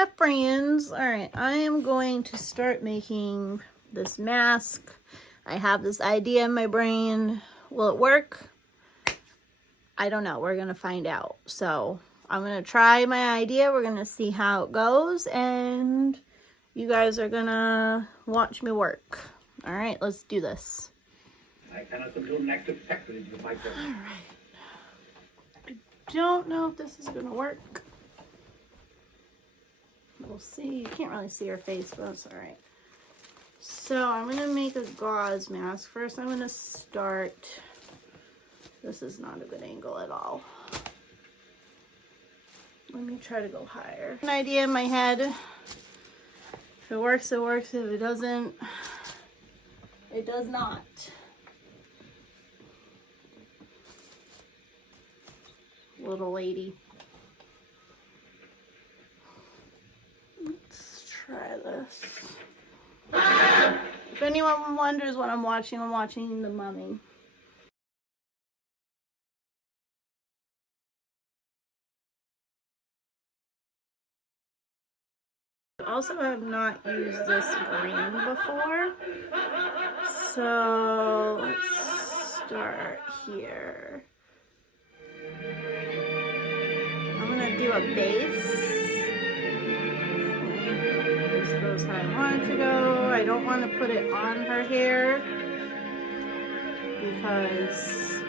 my friends. All right, I am going to start making this mask. I have this idea in my brain. Will it work? I don't know. We're going to find out. So I'm going to try my idea. We're going to see how it goes. And you guys are going to watch me work. All right, let's do this. I cannot control an active sacrilege with my presence. All right. I don't know if this is going to work. We'll see. You can't really see her face, but that's all right. So I'm going to make a gauze mask. First, I'm going to start. This is not a good angle at all. Let me try to go higher. An idea in my head. If it works, it works. If it doesn't, it does not. Little lady. Let's try this. If anyone wonders what I'm watching The Mummy. Also, I have not used this green before, so let's start here. I'm gonna do a base. This goes how I want it to go. I don't want to put it on her hair because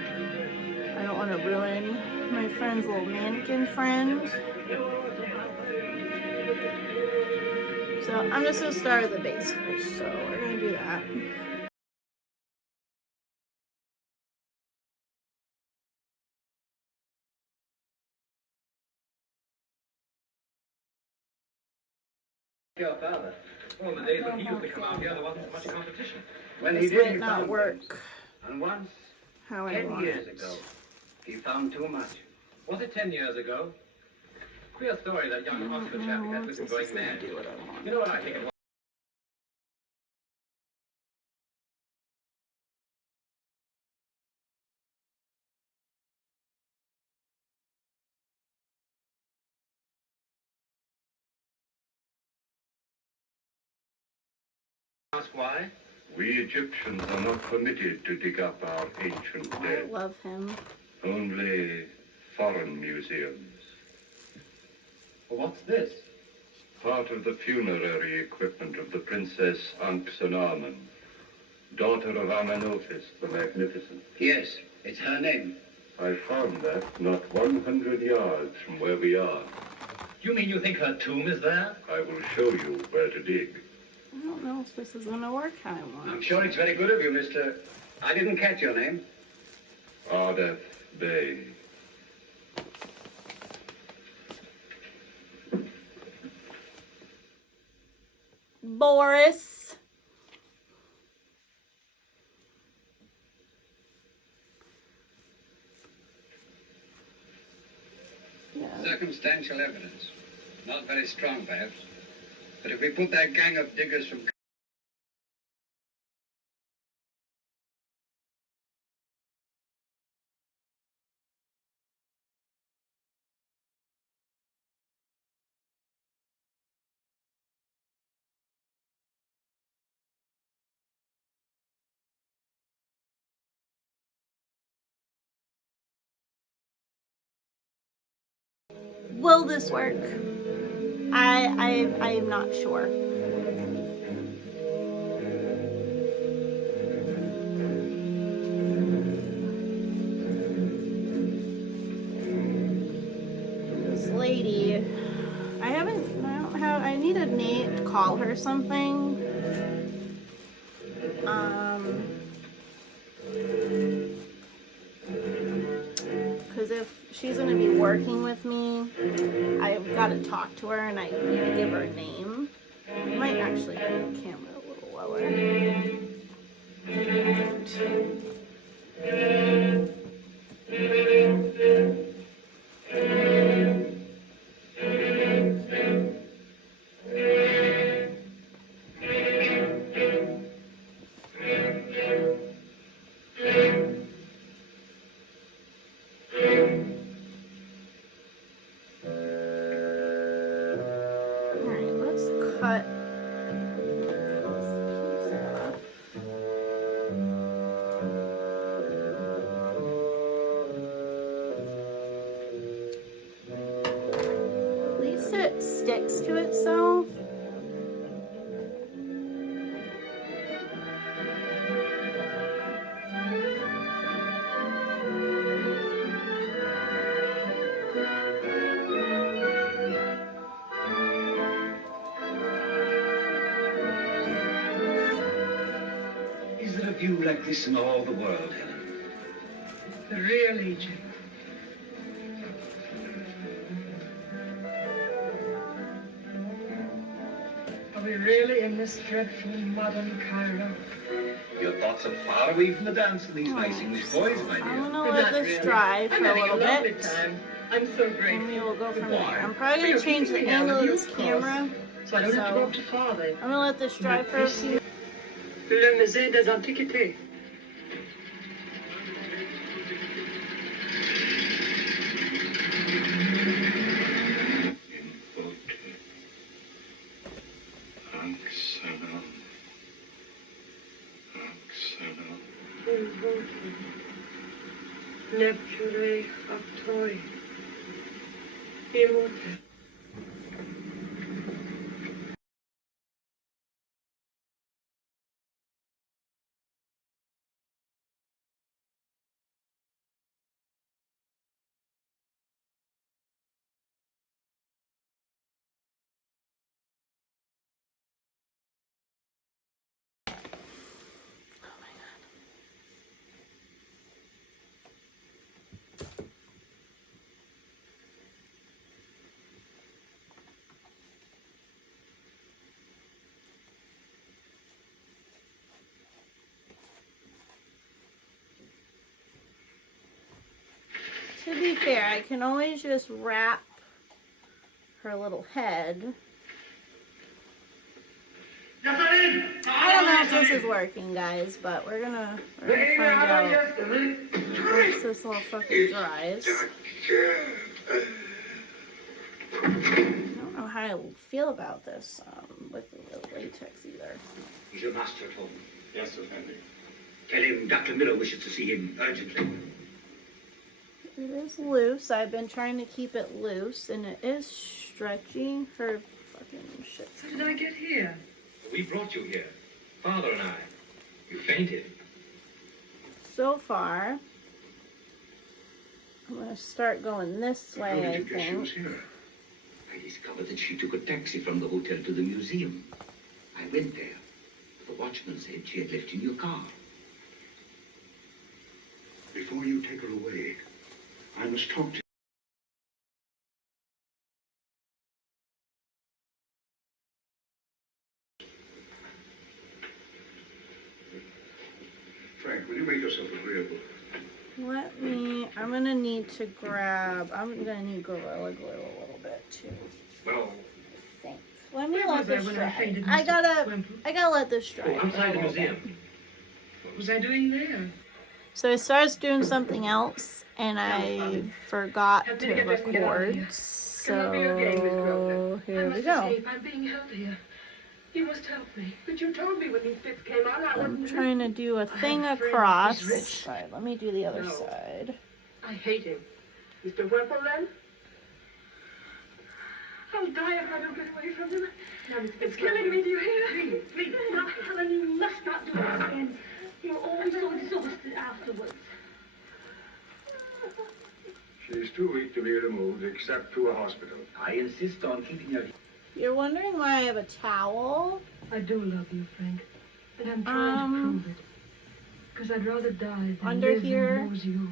I don't want to ruin my friend's little mannequin friend. So I'm just going to start with the base first. So we're going to do that. Your father. Well, the days when he used to come out here, there wasn't much competition. When this he did, might not work. And once, how I 10 want years it. ago, he found too much. Was it 10 years ago? Queer story, that young hospital chap he had with him going mad. Do what I want. You know what I think it was? Ask why? We Egyptians are not permitted to dig up our ancient I dead. love him. Only foreign museums. Well, what's this? Part of the funerary equipment of the Princess Ankhsenamen, daughter of Amenophis the Magnificent. Yes, it's her name. I found that not 100 yards from where we are. You mean you think her tomb is there? I will show you where to dig. I don't know if this is going to work how I want. I'm sure it's very good of you, Mr. I didn't catch your name. Ardeth Bey. Boris. Yeah. Circumstantial evidence. Not very strong, perhaps. But if we put that gang of diggers from... Will this work? I am not sure. This lady, I need a name to call her something. Because if she's going to be working with me, I've got to talk to her and I need to give her a name. I might actually put the camera a little lower. cut. At least it sticks to itself. Is there a view like this in all the world, Helen? Really, Jim. Are we really in this dreadful modern Cairo? Your thoughts are far away from the dance and these nice English boys, my I'm dear. gonna let this dry for a little bit. Time. I'm so And grateful. we will go from there. Why? I'm probably gonna change the angle of this camera. So I don't have to go up to father. I'm gonna let this dry for a few. Le musée des antiquités. Nepture actoi. Immorte. To be fair, I can always just wrap her little head. I don't know if this is working, guys, but we're gonna find out once this all fucking dries. I don't know how I feel about this with the latex either. Is your master at home? Yes, Effendi. Tell him Dr. Miller wishes to see him urgently. It is loose. I've been trying to keep it loose, and it is stretchy. Her fucking shit. How did I get here? We brought you here, Father and I. You fainted. So far, I'm gonna start going this way, I think. here? I discovered that she took a taxi from the hotel to the museum. I went there. The watchman said she had left in your car. Before you take her away, I must talk to you. Frank, will you make yourself agreeable? I'm gonna need to Gorilla Glue a little bit too. Well, I think. Let me Where let was I this when I dry. fainted, I Mr. gotta Wemple? let this dry. for a outside the little bit. museum. What was I doing there? So I started doing something else, and I forgot How to did you get me out of record. here? So here I we must go. escape. I'm being held here. You must help me. But you told me when these fits came on, I I'm wouldn't. trying to do a thing I'm afraid across. he's rich. Alright, let me do the other No. side. I hate him. Mr. Wemple, then? I'll die if I don't get away from him. Now, it's killing me, do you hear? Please. Now, Helen, you must not do it again. You're always so exhausted afterwards. She's too weak to be removed except to a hospital. I insist on keeping her. You're wondering why I have a towel? I do love you, Frank. And I'm trying to prove it. Because I'd rather die than under live here. and lose you.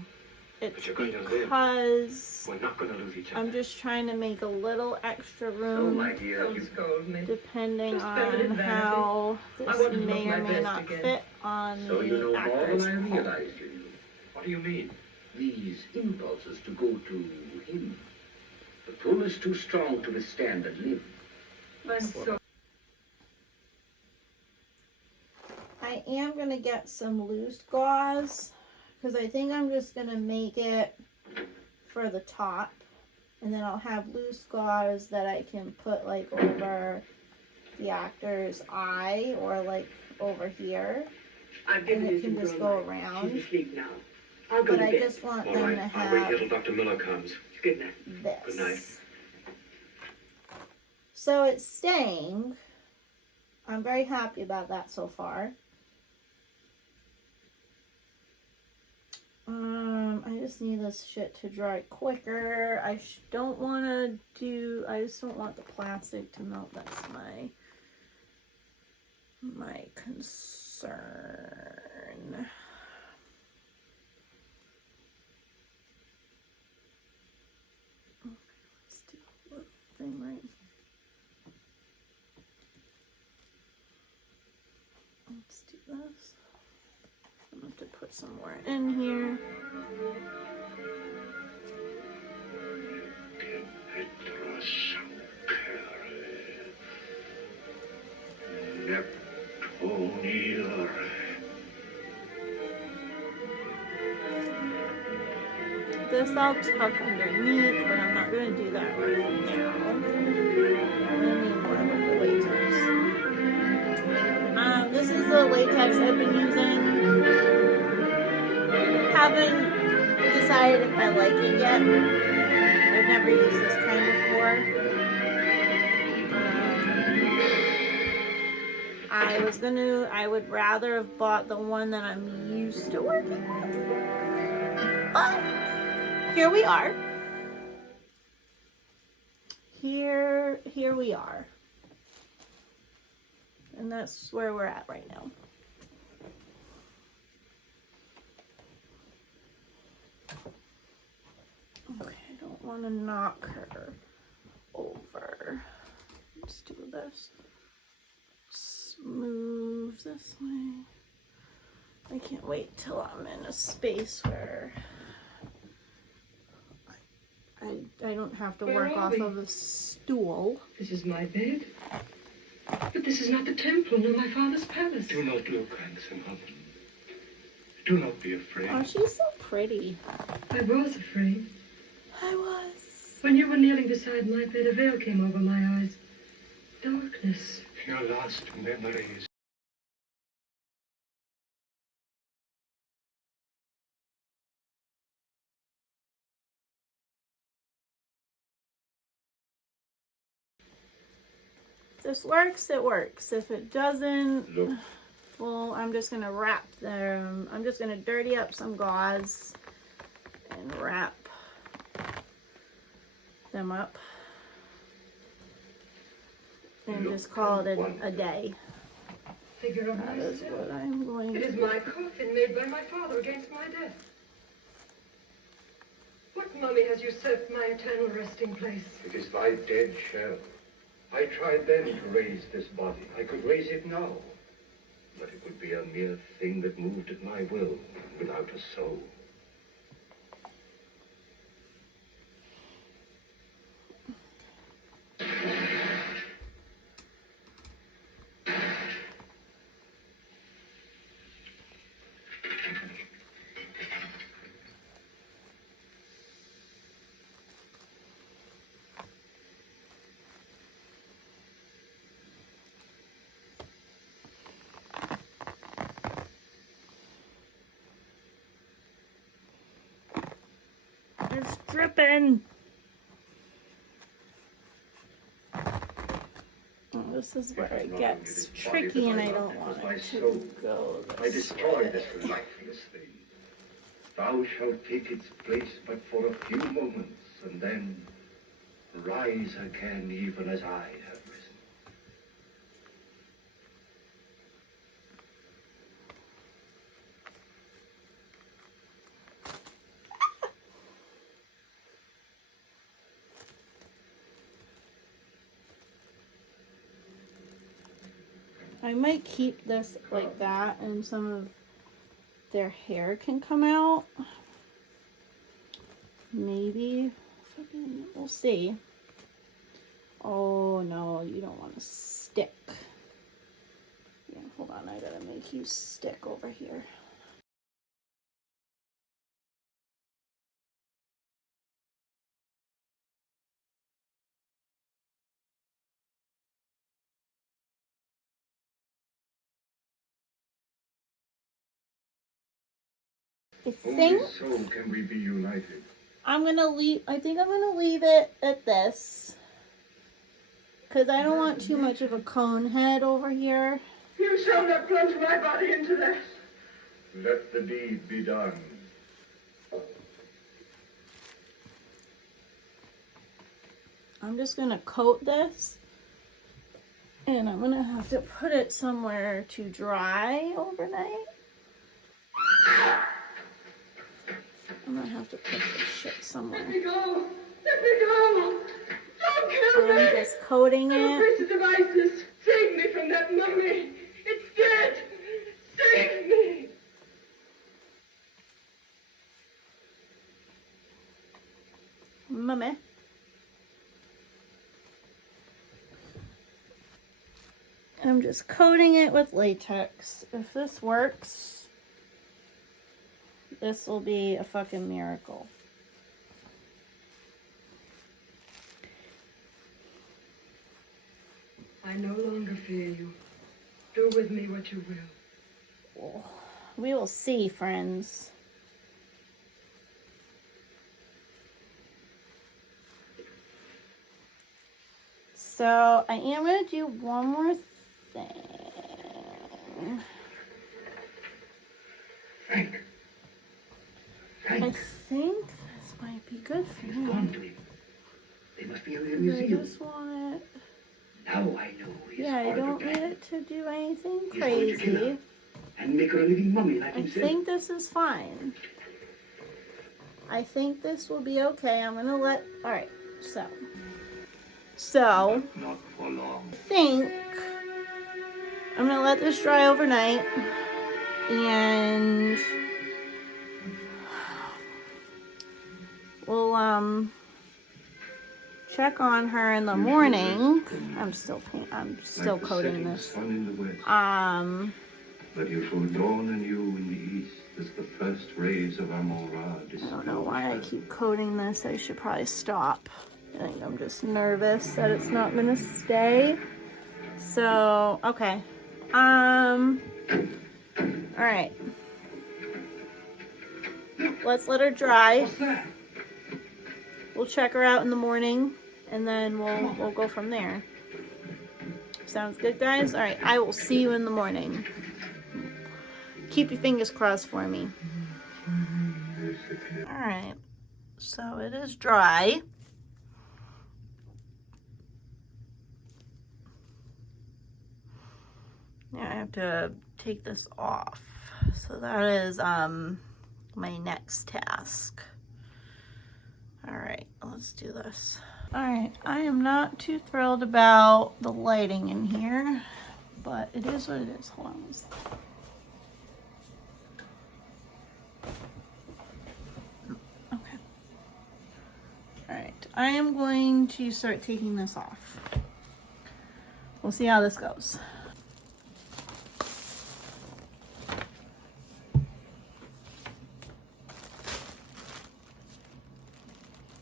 It's you're going to live. because We're not going to lose each other. I'm just trying to make a little extra So, room my dear, Don't scold me. depending Just on feminine how I this want to look may my or may best not again. fit on so you know the more actor's than I home. realized in you. What do you mean? These impulses to go to him. The pull is too strong to withstand and live. I'm so I am going to get some loose gauze because I think I'm just going to make it for the top, and then I'll have loose gauze that I can put like over the actor's eye or like over here. I've given And it you can some just girl go light. around. She's asleep now. I'll go But to I bed. just want All them right, to I'll wait here have till Dr. Miller comes. Good night. this. Good night. So it's staying. I'm very happy about that so far. I just need this shit to dry quicker. I don't want to do, I just don't want the plastic to melt. That's my concern. Okay, let's do the little thing right. Let's do this. I'm going to have to put some more in here. This I'll tuck underneath, but I'm not going to do that right now. I'm going to need more with the latex. This is the latex I've been using. Haven't decided if I like it yet. I've never used this kind before. I would rather have bought the one that I'm used to working with. But here we are. Here we are. And that's where we're at right now. Okay, I don't want to knock her over. Let's do this. Move this way. I can't wait till I'm in a space where I don't have to work off of a stool. This is my bed. But this is not the temple nor my father's palace. Do not look, handsome husband. Do not be afraid. Oh, she's so pretty. I was afraid. I was. When you were kneeling beside my bed, a veil came over my eyes. Darkness. Your last memories. If this works, it works. If it doesn't, Look. well, I'm just gonna wrap them. I'm just gonna dirty up some gauze and wrap them up and just call it a day. Figure of That is myself. what I'm going It to is do. my coffin made by my father against my death. What mummy has usurped my eternal resting place? It is thy dead shell. I tried then to raise this body. I could raise it now. But it would be a mere thing that moved at my will, without a soul. It's dripping. Oh, this is where it gets tricky, and I don't want it to go I this destroy this way. lifeless thing. Thou shalt take its place but for a few moments, and then rise again even as I have risen. I might keep this like that, and some of their hair can come out. Maybe. We'll see. Oh no, you don't want to stick. Yeah, hold on, I gotta make you stick over here. I Only think so can we be united. I'm gonna leave. I think I'm gonna leave it at this because I don't want too much of a cone head over here. You shall not plunge my body into this. Let the deed be done. I'm just gonna coat this, and I'm gonna have to put it somewhere to dry overnight. I'm gonna have to put this shit somewhere. Let me go. Let me go. Don't kill me. I'm just coating I'm it. afraid to devices. Save me from that mummy. It's dead. Save me. Mummy. I'm just coating it with latex. If this works, this will be a fucking miracle. I no longer fear you. Do with me what you will. We will see, friends. So I am going to do one more thing. Frank. I Frank. think this might be good for He's me. gone to him. They must be in the I museum. just want it. Now I know he's Yeah, I part of don't the need plan. it to do anything He's going to kill her crazy. and make her a living mummy like I himself. think this is fine. I think this will be okay. I'm gonna let. All right. So Not for long. I think I'm gonna let this dry overnight, and we'll check on her in the morning. I'm still Like the coating setting this. sun in the west. But you shall dawn anew in the east as the first rays of Amon-Ra I don't know why I keep coating this. I should probably stop. I think I'm just nervous that it's not gonna stay. So, okay. Alright. Let's let her dry. What's that? We'll check her out in the morning, and then we'll go from there. Sounds good, guys? Alright, I will see you in the morning. Keep your fingers crossed for me. Alright, so it is dry. Now I have to take this off. So that is my next task. Alright, let's do this. Alright, I am not too thrilled about the lighting in here, but it is what it is. Hold on one second. Okay. Alright, I am going to start taking this off. We'll see how this goes.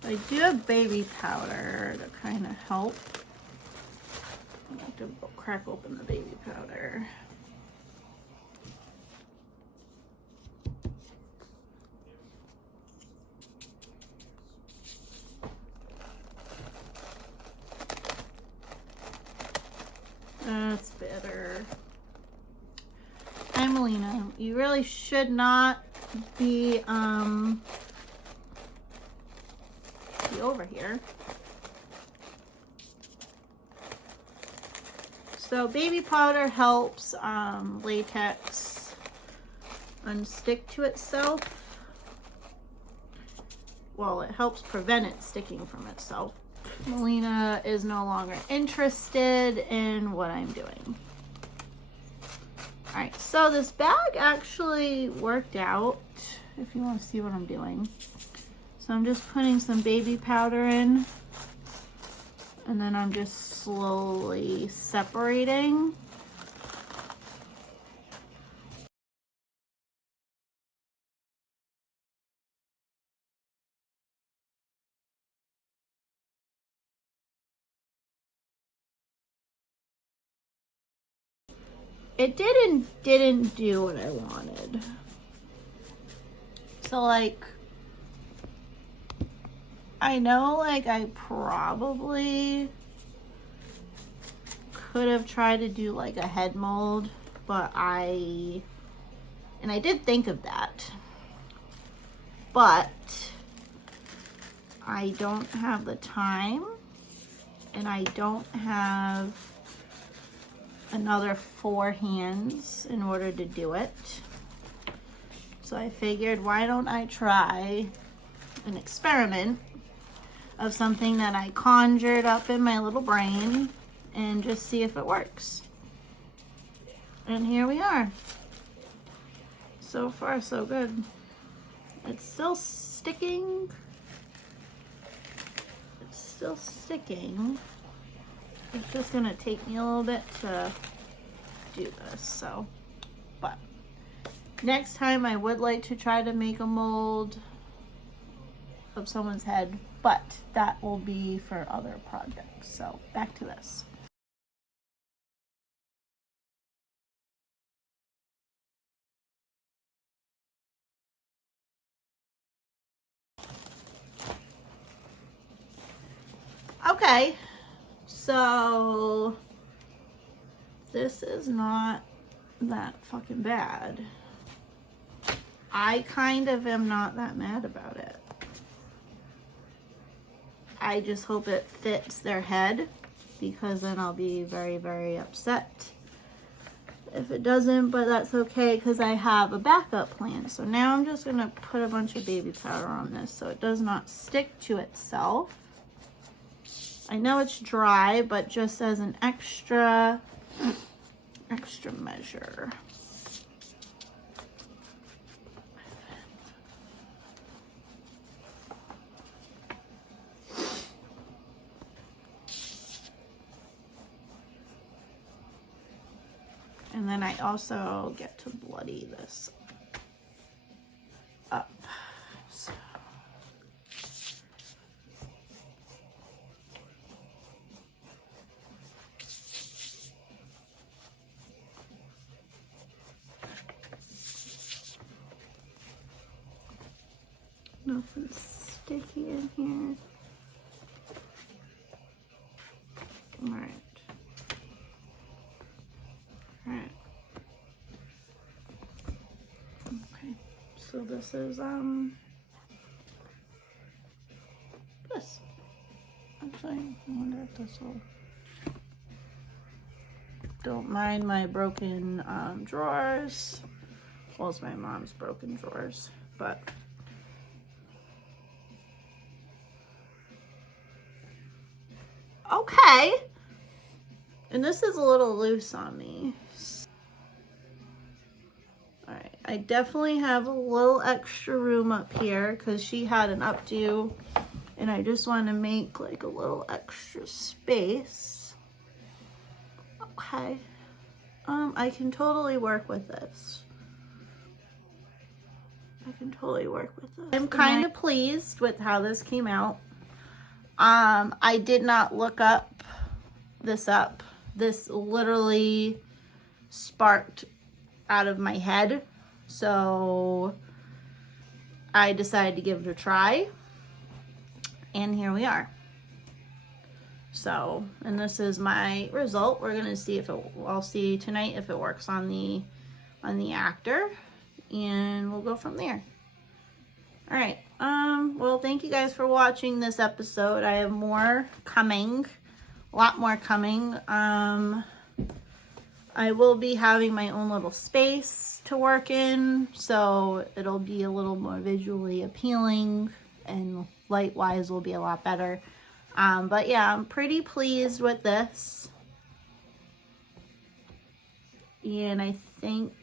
I do have baby powder to kind of help. I have to crack open the baby powder. That's better. Hi, Melina. You really should not be over here. So baby powder helps latex unstick to itself. Well, it helps prevent it sticking from itself. Melina is no longer interested in what I'm doing. All right, so this bag actually worked out, if you want to see what I'm doing. So I'm just putting some baby powder in, and then I'm just slowly separating. It didn't do what I wanted. So like, I know like I probably could have tried to do like a head mold, but I did think of that, but I don't have the time and I don't have another 4 hands in order to do it. So I figured, why don't I try an experiment of something that I conjured up in my little brain and just see if it works. And here we are. So far, so good. It's still sticking. It's still sticking. It's just gonna take me a little bit to do this, so. But next time I would like to try to make a mold of someone's head, but that will be for other projects. So back to this. Okay, so this is not that fucking bad. I kind of am not that mad about it. I just hope it fits their head, because then I'll be very, very upset if it doesn't, but that's okay because I have a backup plan. So now I'm just gonna put a bunch of baby powder on this so it does not stick to itself. I know it's dry, but just as an extra measure. And then I also get to bloody this up. So. Nothing sticky in here. All right. Alright. Okay. So this is this. Actually, I wonder if this will. Don't mind my broken drawers. Well, it's my mom's broken drawers, but okay. And this is a little loose on me. Alright, I definitely have a little extra room up here because she had an updo and I just want to make like a little extra space. Okay. I can totally work with this. I can totally work with this. I'm kind of pleased with how this came out. I did not look this up. This literally sparked out of my head. So I decided to give it a try. And here we are. So, and this is my result. We're gonna see if I'll see tonight if it works on the actor, and we'll go from there. All right. Well, thank you guys for watching this episode. I have more coming, a lot more coming. I will be having my own little space to work in, so it'll be a little more visually appealing and light-wise will be a lot better. But yeah, I'm pretty pleased with this. And I think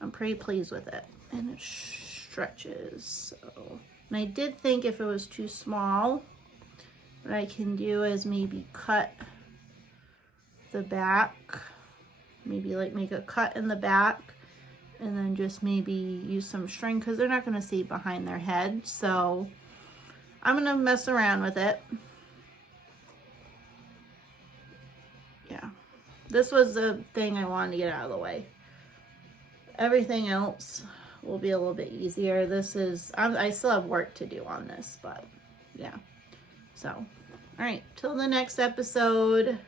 I'm pretty pleased with it. And it stretches. So, and I did think if it was too small, what I can do is maybe cut the back. Maybe like make a cut in the back. And then just maybe use some string because they're not going to see behind their head. So I'm going to mess around with it. Yeah. This was the thing I wanted to get out of the way. Everything else will be a little bit easier. This is, I still have work to do on this, but yeah. So, all right, till the next episode.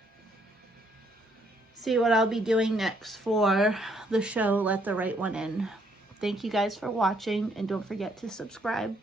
See what I'll be doing next for the show Let the Right One In. Thank you guys for watching, and don't forget to subscribe.